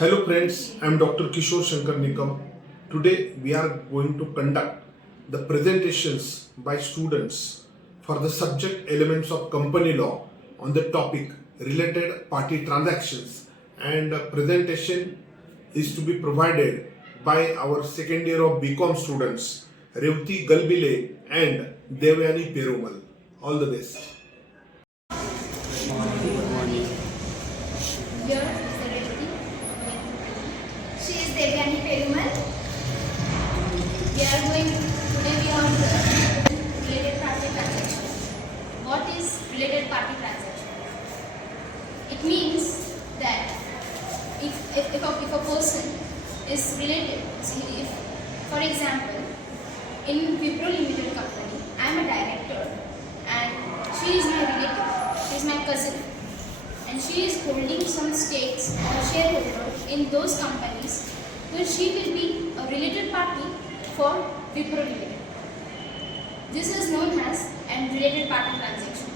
Hello friends, I am Dr. Kishor Shankar Nikam. Today we are going to conduct the presentations by students for the subject elements of company law on the topic related party transactions, and a presentation is to be provided by our second year of BCom students Revati, Galbile and Devyani, Perumal. All the best. Here is Revati. She is Devyani Perumal. We are going today beyond the related party transaction. What is related party transaction? It means that if a person is related, if for example in Prohibited company I am a director and she is my relative, she is my cousin, and she is holding some stakes or shareholder in those companies, then she will be a related party for Wipro Limited. This is known as a related party transaction.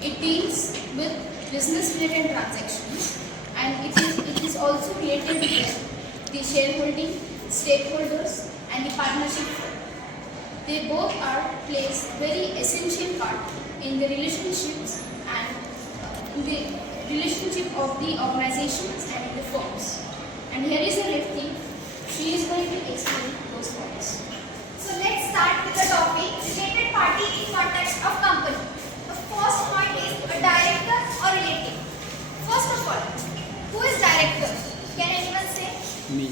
It deals with business related transactions, and it is also related with the shareholding, stakeholders and the partnership. They both plays very essential part in the relationships and the relationship of the organizations and the firms. And here is a Revati. She is going to explain those points. So let's start with the topic related party in context of company. The first point is a director or relative. First of all, who is director? Can anyone say? Me.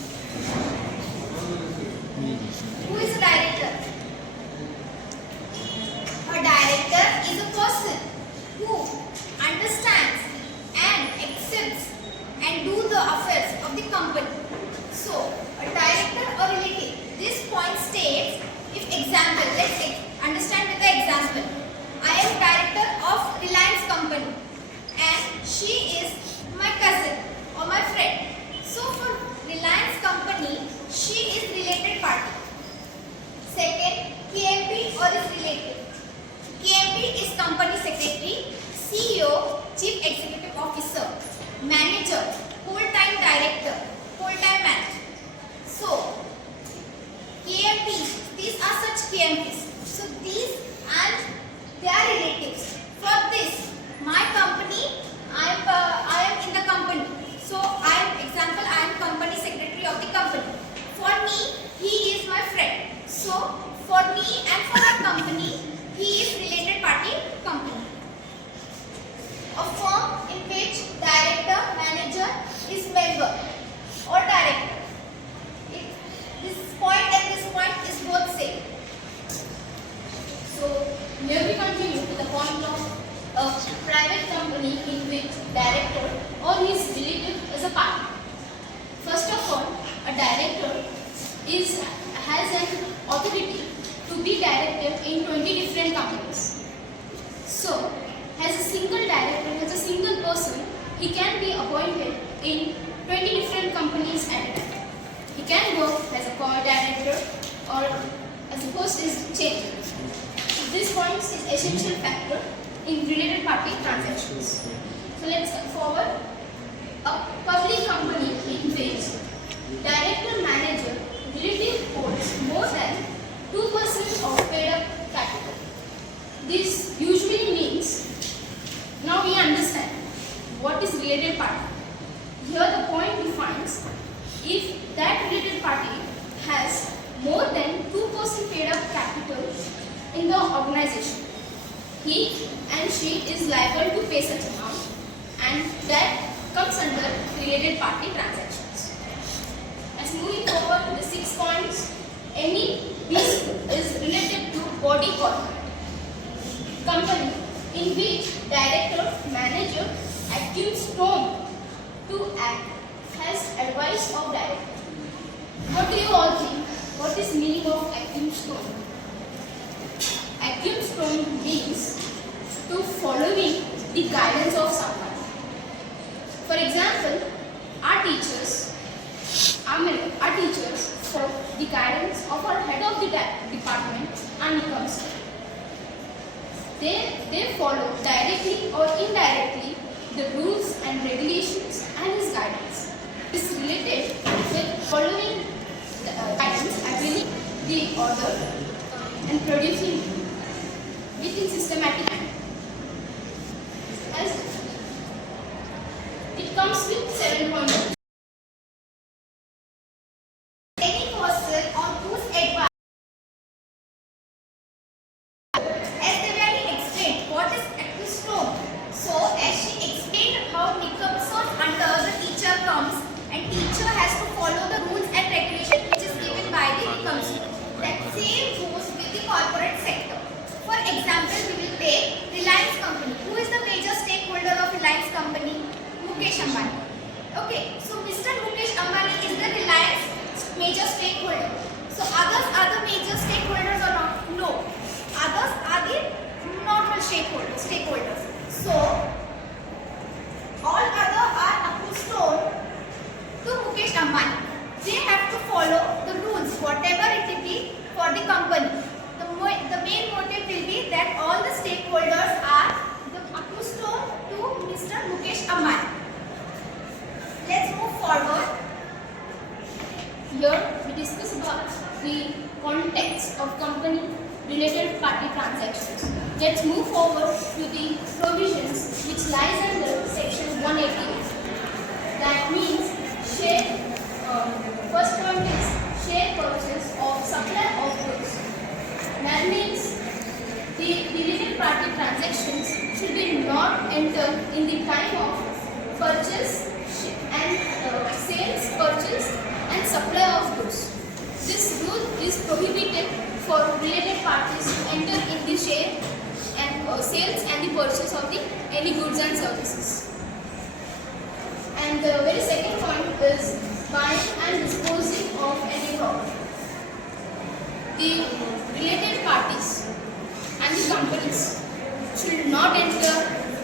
Who is a director? A director is a person who understands and accepts and do the affairs of the company. So, a director or relative. This point states, if example, let's understand with the example. I am director of Reliance company and she is my cousin or my friend. So, for Reliance company, she is related party. Second, KMP or is related. KMP is company secretary, CEO, chief executive officer, manager, full-time director, full-time manager. So, KMPs, these are such KMPs. So, these and they are relatives. For this, my company, I am in the company. So, example, I am company secretary of the company. For me, he is my friend. So, for me and for our company, he is related party company. A firm in which director, manager is member or director. This point and this point is both same. So here we continue to the point of a private company in which director or his relative is a partner. First of all, a director has an authority to be director in 20 different companies. So, as a single director, as a single person, he can be appointed in 20 different companies at a time. He can work as a co-director or as a post is changed. So this point is essential factor in related party transactions. So let's come forward. A public company in which director manager relative holds more than 2% of paid up capital. This usually means, now we understand what is related party. Here the point defines if that related party has more than 2% paid up capital in the organization, he and she is liable to pay such amount, and that comes under related party transactions. As moving forward to the 6 points, any this is related to body corporate company in which director, manager accused Tom to act as advice of director. What do you all think? What is meaning of accused Tom? Accused Tom means to following the guidance of someone. For example, our teachers for the guidance of our head of the department and Nikam. They follow directly or indirectly the rules and regulations and his guidance. This the order and producing it in systematic manner. As it comes with 7 points. Any person on whose advice, as Devyani explained what is acrostome. So as she explained how Nikam sort under the teacher comes and teacher has to follow the rules and regulations which is given by the Nikam. That same goes with the corporate sector. For example, we will take Reliance Company. Who is the major stakeholder of Reliance Company? Mukesh Ambani. Okay, so Mr. Mukesh Ambani is the Reliance major stakeholder. So others are the major stakeholders or not? No. Others are the normal stakeholders. So all other are accustomed to Mukesh Ambani. They have to follow the rules, whatever it will be for the company. The main motive will be that all the stakeholders are accustomed to Mr. Mukesh Ambani. Let's move forward. Here we discuss about the context of company related party transactions. Let's move forward to the provisions which lies under section 180. That means first point is share purchase of supply of goods. That means the related party transactions should be not entered in the time of purchase and sales, purchase and supply of goods. This rule is prohibited for related parties to enter in the share and sales and the purchase of any goods and services. And the very second point is buying and disposing of any property. The related parties and the companies should not enter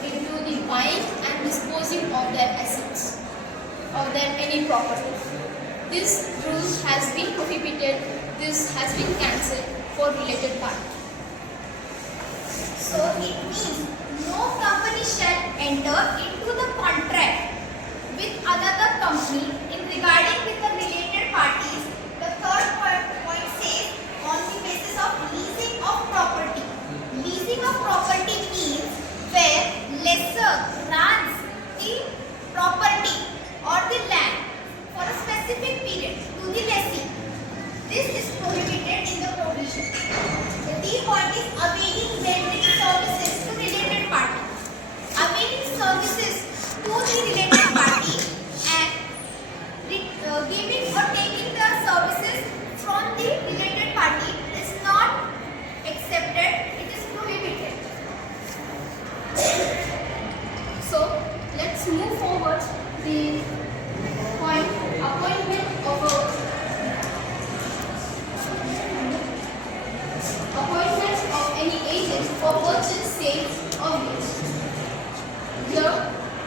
into the buying and disposing of their assets, of their any property. This rule has been prohibited, this has been cancelled for related parties. So it means no company shall enter into the contract with another company in regarding with the related parties. The third point says on the basis of leasing of property. Leasing of property means where lessor grants the property or the land for a specific period to the lessee. This is prohibited in the provision. The D point is availing rendering services to related party. Availing services to the related party and giving or taking the services from the related party is not accepted. It is prohibited. So let's move forward the point appointment of any agent for purchase, sales of goods. Here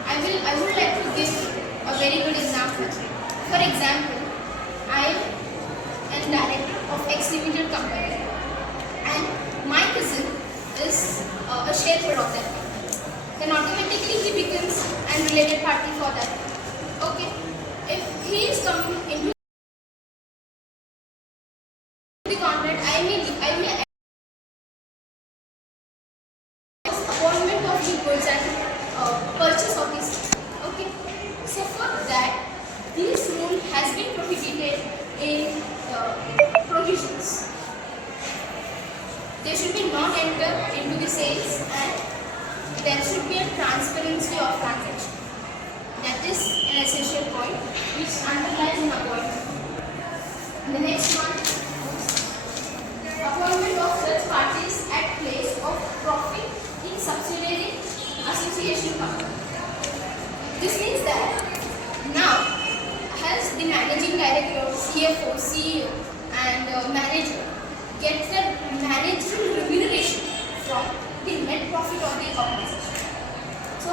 I would like to give a very good example. For example, I am a director of X Limited company and my cousin is a shareholder of that company. Then automatically he becomes a related party for that. Okay. If he is coming into the contract, I may appointment of the goods and purchase of this. Okay. So for that, this rule has been prohibited in provisions. They should be not enter into the sales and there should be a transparency of transaction. That is an essential point which underlies an appointment. The next one, appointment of such parties at place of profit in subsidiary association company. This means that now as the managing director, CFO, CEO and manager gets the managerial remuneration from the net profit of the organization. So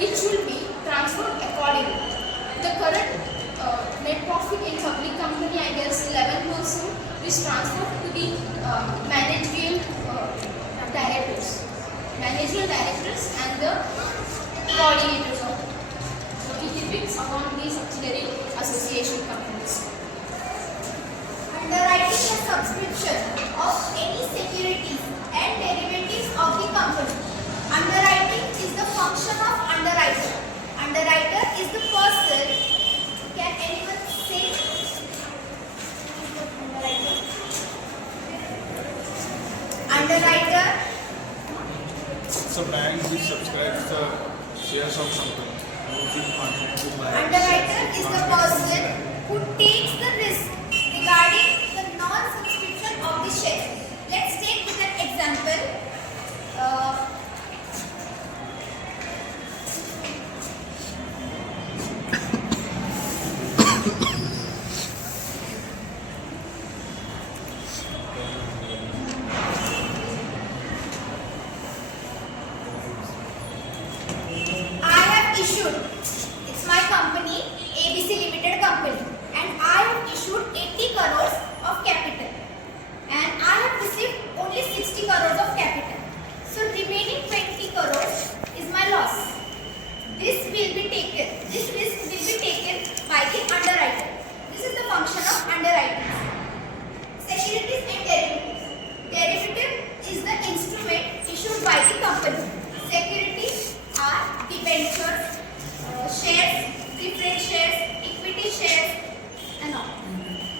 it should be transferred accordingly. The current net profit in public company, I guess 11% is transferred to the managerial directors and the coordinators of it. So it depends upon the subsidiary association companies. Underwriting and subscription. bank which subscribes the shares of company. Underwriter is the person who takes the risk regarding the non-subscription of the share. Let's take with an example. I have issued, it's my company, ABC Limited Company, and I have issued 80 crores of capital, and I have received only 60 crores of capital. So remaining 20 crores is my loss. This risk will be taken by the underwriter. This is the function of underwriting. Securities and derivatives. Derivative is the instrument issued by the company. Securities are debentures, shares, preferred shares, equity shares, and all.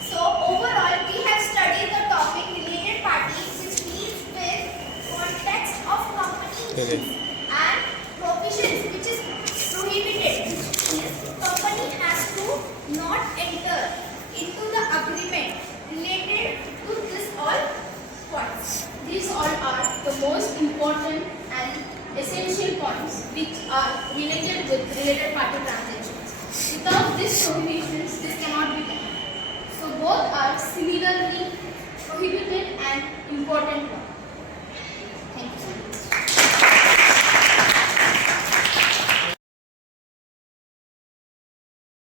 So overall, we have studied the topic related parties, which deals with context of company issues, and provisions, which is prohibited, which means company has to not enter into the agreement related to this all points. These all are the most important and essential points which are related with related party transactions. Without these prohibitions, this cannot be done. So both are similarly prohibited and important points.